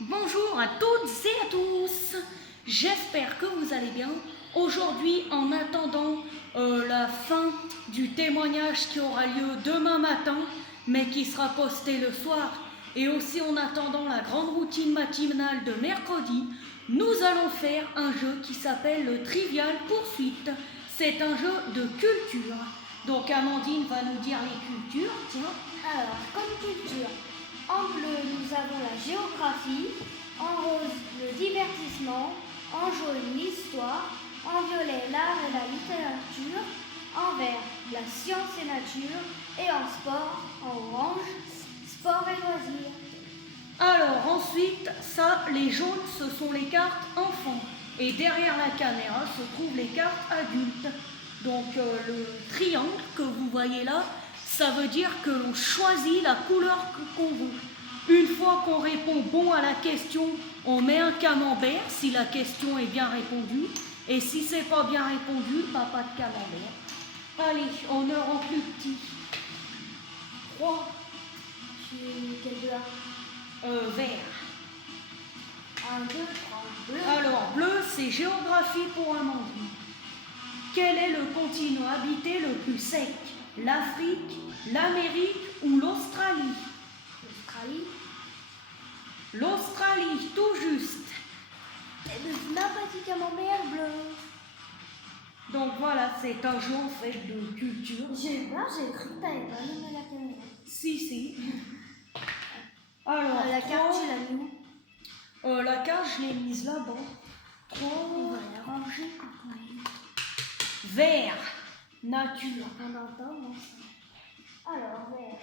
Bonjour à toutes et à tous, j'espère que vous allez bien. Aujourd'hui, en attendant la fin du témoignage qui aura lieu demain matin, mais qui sera posté le soir, et aussi en attendant la grande routine matinale de mercredi, nous allons faire un jeu qui s'appelle le Trivial Poursuite. C'est un jeu de culture. Donc Amandine va nous dire les cultures, tiens. Alors, comme culture, en bleu, nous avons la géographie, en rose, le divertissement, en jaune, l'histoire, en violet, l'art et la littérature, en vert, la science et nature, et en sport, en orange, sport et loisirs. Alors ensuite, ça, les jaunes, ce sont les cartes enfants. Et derrière la caméra se trouvent les cartes adultes. Donc le triangle que vous voyez là, ça veut dire que l'on choisit la couleur qu'on veut. Une fois qu'on répond bon à la question, on met un camembert si la question est bien répondue. Et si c'est pas bien répondu, bah pas de camembert. Allez, honneur en plus petit. 3. Quel bleu? Vert. 1, 2, 3, bleu. Alors, bleu, c'est géographie pour Amandine. Quel est le continent habité le plus sec? L'Afrique, l'Amérique ou l'Australie? L'Australie. L'Australie, tout juste. Et tu n'as pas dit camembert bleu. Donc voilà, c'est un jeu en fait de culture. J'ai cru que t'avais pas nommé la caméra. Si. Alors, la carte, tu l'as mis où? La carte, je l'ai mise là-bas. 3. On va la ranger quand on est. Vert, nature. Alors, vert.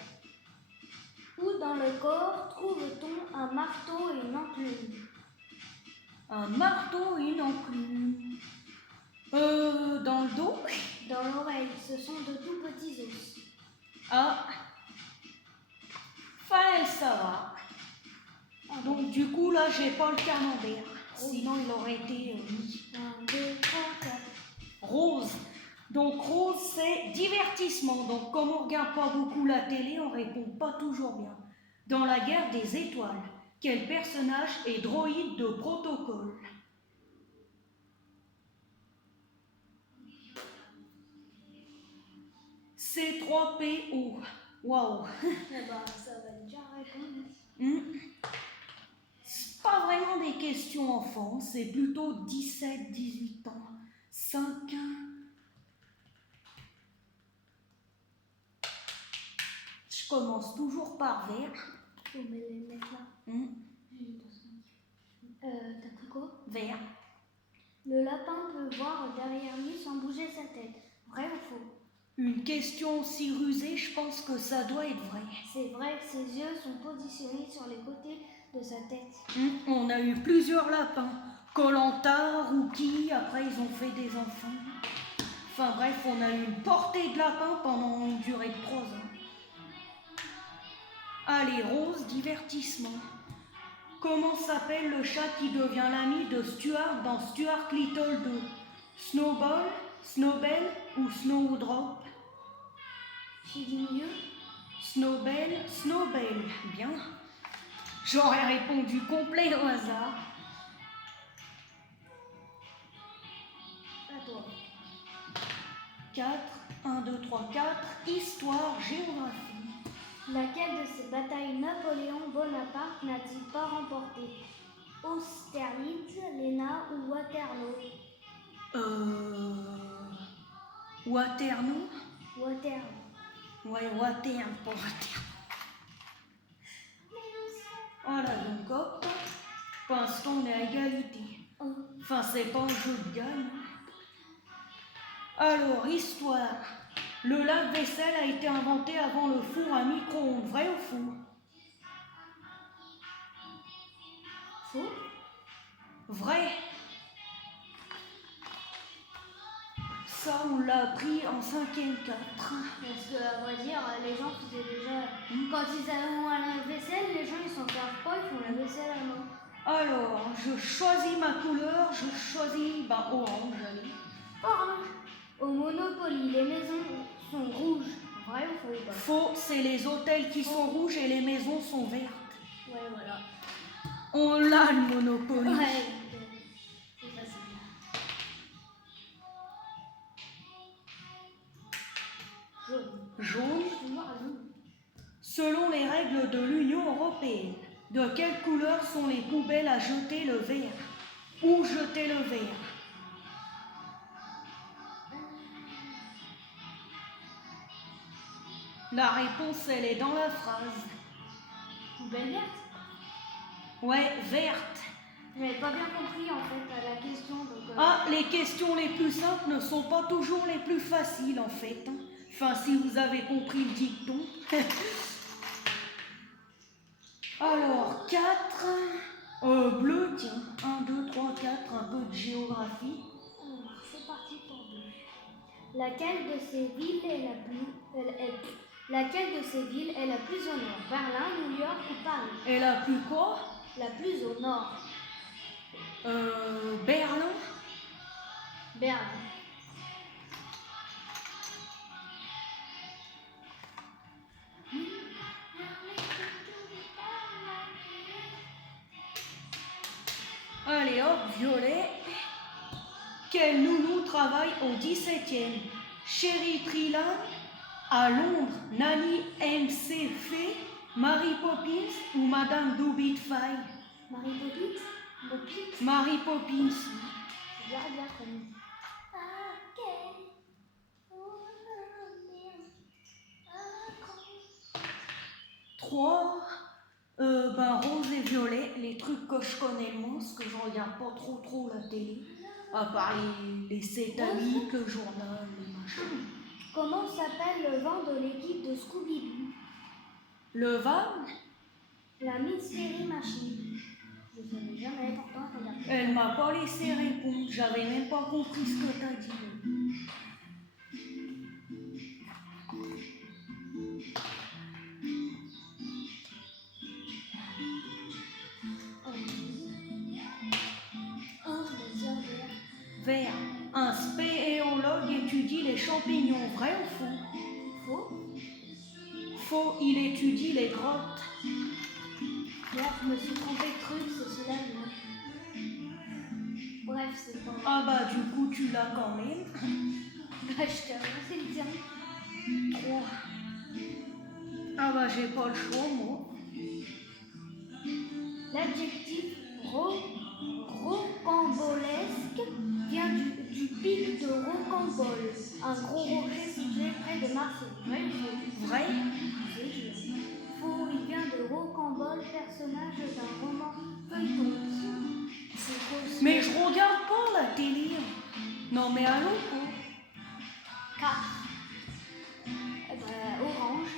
Où dans le corps trouve-t-on un marteau et une enclume? Un marteau et une enclume. Dans le dos? Dans l'oreille, ce sont de tout petits os. Ah, fallait savoir. Donc du coup là j'ai pas le camembert, sinon il aurait été mis. 1, 2, 3, 4. Rose. Donc rose c'est divertissement. Donc comme on regarde pas beaucoup la télé, on répond pas toujours bien. Dans la guerre des étoiles, quel personnage est droïde de protocole? C3PO. Waouh. Ça va déjà répondre. C'est pas vraiment des questions enfants, c'est plutôt 17-18 ans. 5. Je commence toujours par vert. Faut les mettre là. T'as pris quoi? Vert. Le lapin peut voir derrière lui sans bouger sa tête. Vrai ou faux? Une question aussi rusée, je pense que ça doit être vrai. C'est vrai, ses yeux sont positionnés sur les côtés de sa tête. On a eu plusieurs lapins. Koh-Lanta, Rookie, après ils ont fait des enfants. Enfin bref, on a eu une portée de lapins pendant une durée de 3 ans. Allez, rose, divertissement. Comment s'appelle le chat qui devient l'ami de Stuart dans Stuart Little 2? Snowball, Snowbell ou Snowdrop? J'ai du milieu. Snowbell, Snowbell. Bien. J'aurais répondu complet au hasard. À toi. 4, 1, 2, 3, 4. Histoire, géographie. Laquelle de ces batailles Napoléon Bonaparte n'a-t-il pas remporté? Austerlitz, Léna ou Waterloo? Waterloo? Waterloo. Ouais, Waterloo, pas Waterloo. Voilà, donc hop, pour l'instant on est à égalité. Enfin, c'est pas un jeu de gagne. Alors, histoire. Le lave-vaisselle a été inventé avant le four à micro-ondes. Vrai ou faux? Faux? Vrai. Ça, on l'a appris en 5e 4. Parce que, à vrai dire, les gens faisaient déjà. Quand ils avaient à la vaisselle, les gens ils s'en servent pas, ils font la vaisselle à la main. Alors, je choisis ma couleur, je choisis orange, allez. Orange. Au Monopoly, les maisons sont rouges. Vrai ou faux? Faux, c'est les hôtels qui sont rouges et les maisons sont vertes. Ouais, voilà. On l'a le Monopoly. Ouais, c'est facile. Jaune. Noir, jaune. Selon les règles de l'Union européenne, de quelle couleur sont les poubelles à jeter le verre? Où jeter le verre? La réponse, elle est dans la phrase. Poubelle verte. Ouais, verte. J'avais pas bien compris en fait la question. Donc, Ah, les questions les plus simples ne sont pas toujours les plus faciles en fait. Hein. Enfin, si vous avez compris le dicton. Alors, 4. Bleu, tiens. 1, 2, 3, 4. Un peu de géographie. Alors, c'est parti pour deux. Laquelle de ces villes est la plus laquelle de ces villes est la plus au nord? Berlin, New York ou Paris? Et la plus quoi? La plus au nord. Berlin. Berlin. Allez hop, violet. Quel nounou travaille au 17e? Chéri Trilin, à Londres, Nanny MC Fay, Mary Poppins ou Madame Doubtfire? Marie Poppins? Poppins? Mary Poppins. C'est bien connu. 3. Rose et violet, les trucs que je connais le moins, parce que je regarde pas trop la télé, à part les sataniques, le journal, les machins. Comment s'appelle le vent de l'équipe de Scooby-Doo? Le van, La Mystery Machine. Je ne savais jamais, pourtant regarde. elle m'a pas laissé répondre, j'avais même pas compris ce que t'as dit. Vert. Un spéléologue étudie les champignons, vrai ou faux? Faux. Faux, il étudie les grottes. Là, je me suis trompée de truc, c'est cela, non? Bref, c'est pas. Ah bah du coup tu l'as quand même. Je t'ai avancé le tien. 3. Ah bah j'ai pas le choix moi. L'adjectif rocambolesque vient du pic de Rocambole, un gros rocher situé près de Marseille. Vrai ou faux? Vrai? C'est sûr. Faux, il vient de Rocambole, personnage d'un roman feuilleton. C'est faux. Mais je regarde pas la télé. Non mais allons quoi. 4. Orange.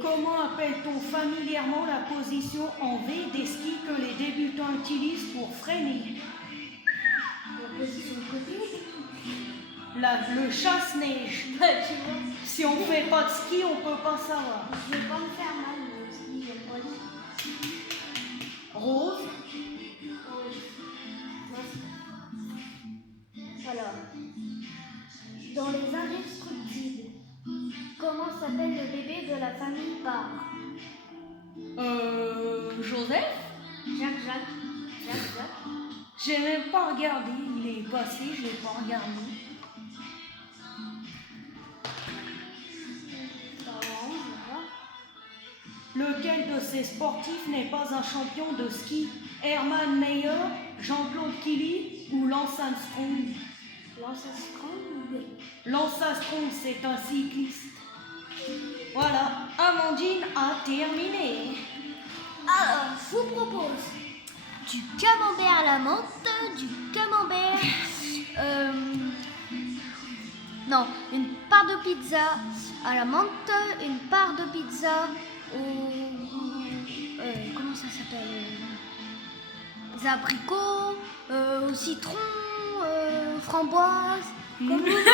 Comment appelle-t-on familièrement la position en V des skis que les débutants utilisent pour freiner? La position de côté. Le chasse-neige. Tu vois, Si on fait pas de ski, on peut pas savoir. je vais pas me faire mal, mais aussi, j'aime pas le Rose. Alors, dans les indestructibles, comment s'appelle le bébé de la famille Barr? Joseph. Jacques. J'ai même pas regardé. Il est passé, je l'ai pas regardé. Lequel de ces sportifs n'est pas un champion de ski? Hermann Maier, Jean-Claude Killy ou Lance Armstrong? Lance Armstrong. Lance Armstrong, c'est un cycliste. Voilà, Amandine a terminé. Alors, je vous propose du camembert à la menthe, du camembert. Non, une part de pizza à la menthe, une part de pizza comment ça s'appelle? Des abricots, au citron, framboise. Comme vous voulez.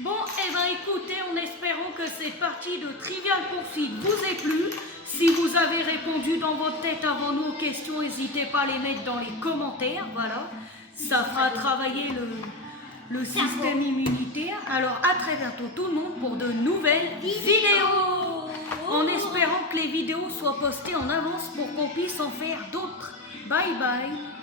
Bon, eh ben écoutez, en espérant que cette partie de Trivial Poursuite vous ait plu. Si vous avez répondu dans votre tête avant nous aux questions, n'hésitez pas à les mettre dans les commentaires, voilà. Ça fera travailler le système immunitaire. Alors à très bientôt tout le monde pour de nouvelles vidéos. les vidéos soient postées en avance pour qu'on puisse en faire d'autres. Bye bye.